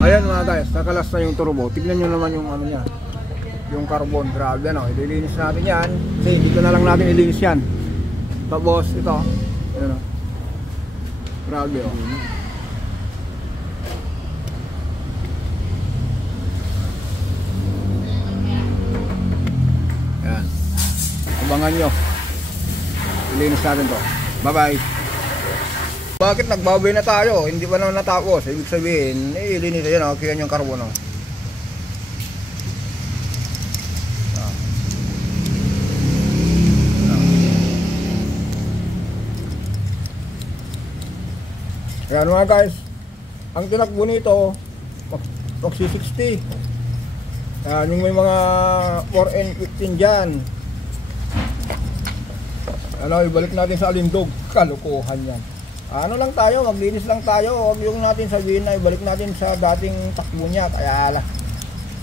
Ayan mga guys, nakalas na yung turbo. Tignan nyo naman yung ano niya, yung carbon. Grabe ano, ililinis natin yan. Kasi dito na lang natin ilinis yan. Tapos ito, ayan o. Grabe o. Ayan. Abangan nyo. Ilinis natin to. Bye bye. Bakit nagbabay na tayo? Hindi pa naman natapos. Ibig sabihin, ilinis yun o. Kaya yung carbon o. Ayan mga guys, ang tinakbo nito magsi 60. Ayan, yung may mga 4N15 dyan, ano, ibalik natin sa alindog. Kalukuhan yan. Ano lang tayo, maglinis lang tayo. Huwag yung natin sabihin na ibalik natin sa dating takbo niya. Kaya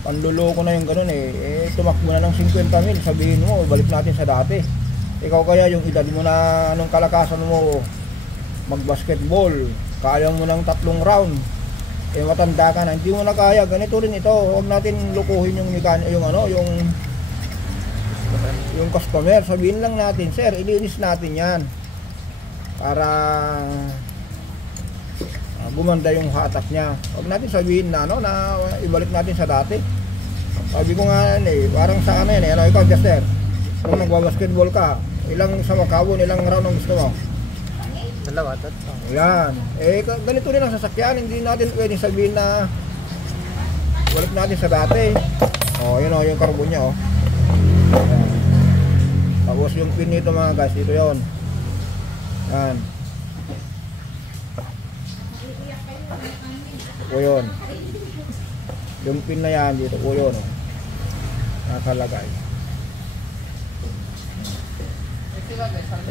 panluloko na yung ganun eh. Tumakbo na ng 50 mil, sabihin mo ibalik natin sa dati. Ikaw kaya yung edad mo na, anong kalakasan mo mag-basketball, kaya mo ng 3 round, matanda ka na, hindi mo na kaya. Ganito rin ito. Huwag natin lukuhin yung yung customer. Sabihin lang natin, sir, ilinis natin yan para gumanda yung hatak niya. Huwag natin sabihin na na ibalik natin sa dati. Sabi ko nga parang sa amin ikaw Jester, kung nagbabasketball ka, ilang sa makawon, ilang round ang gusto mo? Dalawa, tatlo. Yan. Ganito rin ang sasakyan. Hindi natin pwedeng sabihin na balik natin sa dati. Yun yung carbon niya Yan. Tapos yung pin nito mga guys, dito yon. Yan. Ito po yun. Yung pin na yan, dito po yun. Nakalagay.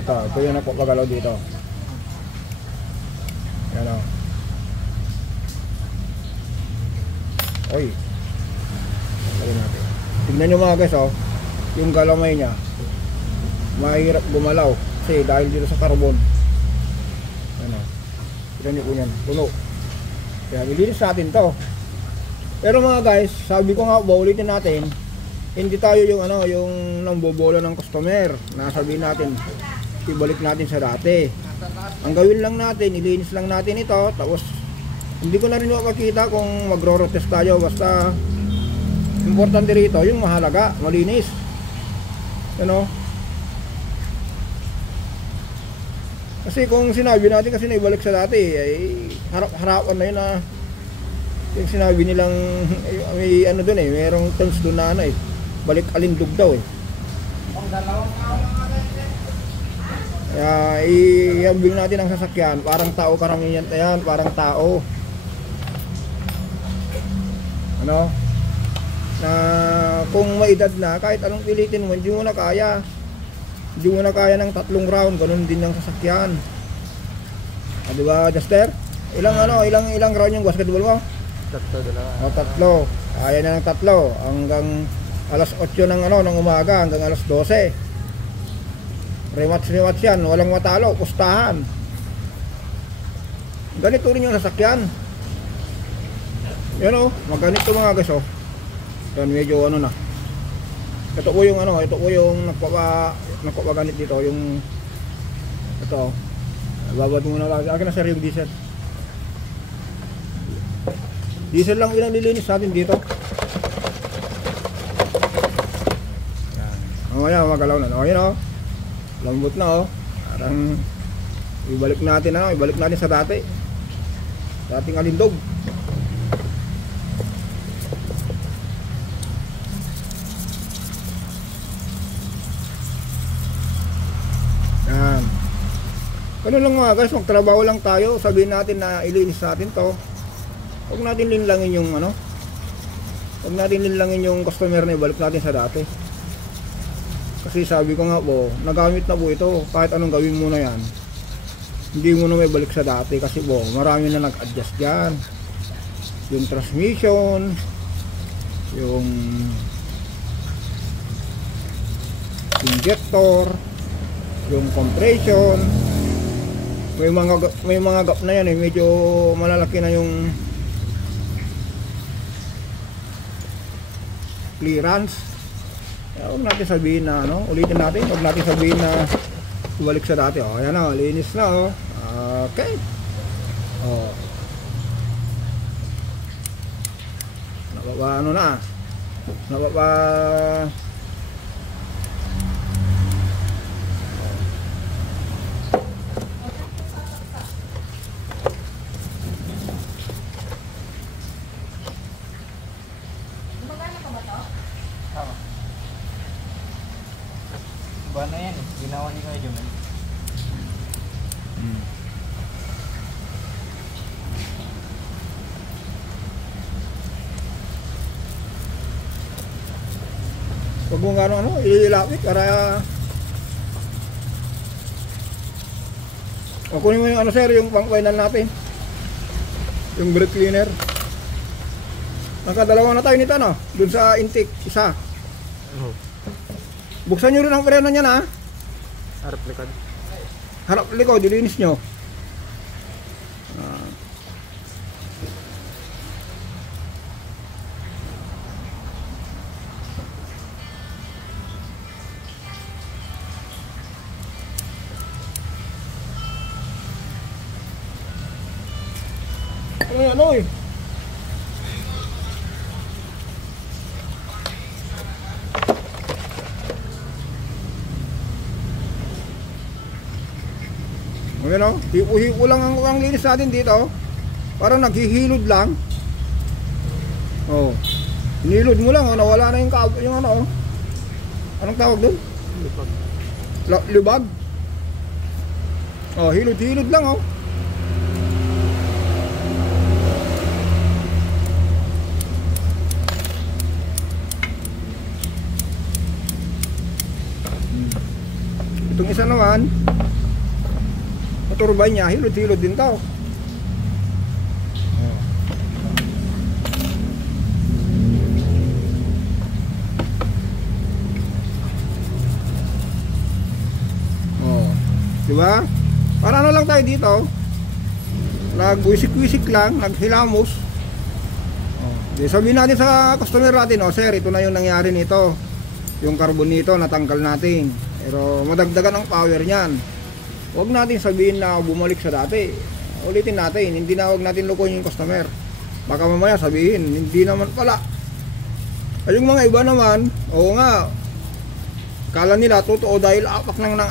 Ito yung napapagalaw dito. Yan o. Oy. Tignan natin. Tignan nyo mga guys yung galamay niya. Mahirap gumalaw. Kasi dahil dito sa carbon. Yan o. Tignan nyo po yan. Puno. Kaya nilinis natin to. Pero mga guys, sabi ko nga, baulitin natin. Hindi tayo yung yung nambobola ng customer. Nasabihin natin, ibalik natin sa dati. Ang gawin lang natin, ilinis lang natin ito. Tapos hindi ko na rin makikita kung magro-rotes tayo. Basta importante rito yung mahalaga, malinis. Kasi kung sinabi natin kasi na ibalik sa dati, harap-harapan na yun yung sinabi nilang may doon merong terms doon na balik alindog daw Kaya iambing natin ang sasakyan, parang tao karamihan yan, parang tao. Na kung may edad na, kahit anong pilitin mo, hindi mo na kaya. Hindi mo na kaya ng 3 round, ganun din ng sasakyan. Diba, Jester? Ilang round yung basketball mo? 3. 3. Kaya na ng 3 hanggang alas 8 ng umaga hanggang alas 12. Rematch yan, walang matalo, pustahan. Ganito rin yung sasakyan. Yan maganito mga guys Yan medyo na. Ito po yung nagpapaganit dito, yung ito. Babad muna lang. Akin na sir yung diesel. Diesel lang ilang nilinis natin dito. Yan. Mamaya magalaw na. Yan lambot na parang ibalik natin sa dati. Dating alindog. Yan. Ganun lang mga guys, magtrabaho lang tayo. Sabihin natin na ilinis natin to. Huwag natin linlangin yung huwag natin linlangin yung customer na ibalik natin sa dati. Kasi sabi ko nga po, nagamit na po ito. Kahit anong gawin mo na yan, hindi mo na may balik sa dati. Kasi po, marami na nag-adjust dyan. Yung transmission, yung injector, yung compression. May mga gap na yan medyo malalaki na yung clearance. Kaya huwag natin sabihin na ano, ulitin natin, huwag natin sabihin na bumalik sa dati. Oh, ayan na, linis na oh. Okay. Oh. Ano na? Nababa Ba na yan eh. Ginawa ni Kuya Jomel. Huwag mo nga ano, ililapit para o kunin mo yung ano sir, yung pang final natin, yung brake cleaner. Nakadalawa na tayo nito no, dun sa intake, isa. Buksan nyo rin ang preno niyan ha. Harap likod. Harap likod, dilinis nyo. Ano yan, oy? Ayan o, hipo-hipo lang ang linis natin dito. Parang naghihilod lang. Oh, hinilod mo lang, oh, nawala na yung ano, oh. Anong tawag dun? Lipag. Libag. Oh, hilod-hilod lang, oh. Itong isa naman, turbine niya, hilod-hilod din tao. Oh. Diba? Para ano lang tayo dito, nagwisik-wisik lang, naghilamos. Oh. Sabihin natin sa customer natin, oh sir, ito na yung nangyari nito, yung carbon nito natanggal natin, pero madagdagan ang power niyan. Huwag natin sabihin na bumalik sa dati. Ulitin natin, hindi na huwag natin lukuhin yung customer. Baka mamaya sabihin, hindi naman pala. Ay yung mga iba naman, oo nga, kala nila totoo dahil apak na lang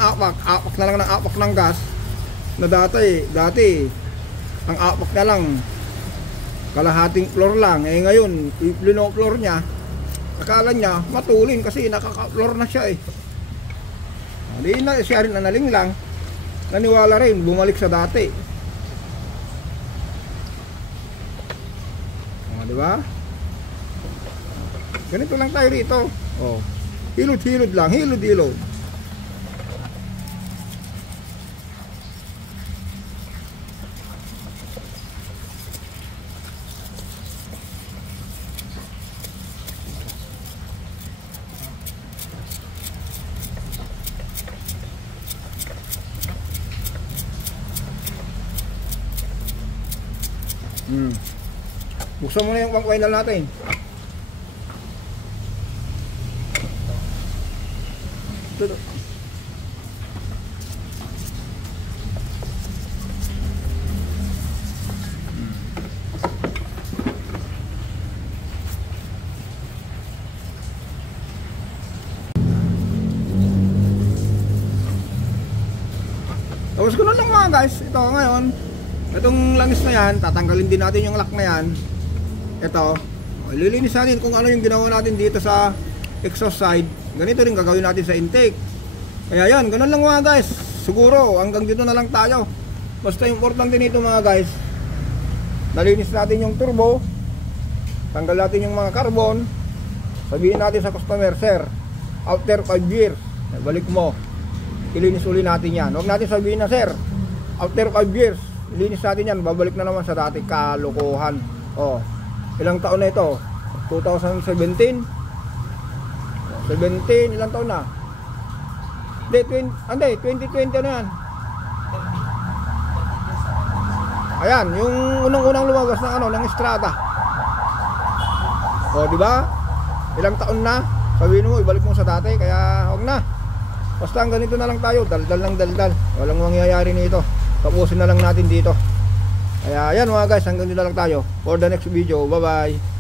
ng apak ng gas, na dati, ang apak na lang, kalahating floor lang. Eh ngayon, i-plino floor niya, akala niya matulin kasi nakaka-floor na siya eh. Hindi na siya rin analing lang. Naniwala rin, bumalik sa dati. O, diba? Ganito lang tayo rito. O, hilod-hilod lang, hilod-hilod. Buksan mo na yung pang final natin. Ito. Tapos ko na lang mga guys. Ito ngayon, itong langis na yan, tatanggalin din natin yung lock na yan. Ito, lilinis natin kung ano yung ginawa natin dito sa exhaust side. Ganito rin gagawin natin sa intake. Kaya yan, ganun lang mga guys. Siguro hanggang dito na lang tayo. Basta importante nito mga guys, nalinis natin yung turbo, tanggal natin yung mga carbon. Sabihin natin sa customer, sir, after 5 years, balik mo, ilinis uli natin yan. Huwag natin sabihin na, sir, after 5 years, ilinis natin yan, babalik na naman sa dati. Kalokohan. Oh, ilang taon na ito? 2017? 17, ilang taon na? Hindi, 2020 na yan. Ayan, yung unang-unang lumabas ng ano, ng Strada. O, di ba? ilang taon na, sabihin mo ibalik mo sa dati, kaya huwag na. Basta ang ganito na lang tayo, daldal ng daldal, walang mangyayari nito, tapusin na lang natin dito. Kaya yan mga guys, hanggang dito na lang tayo for the next video. Bye bye.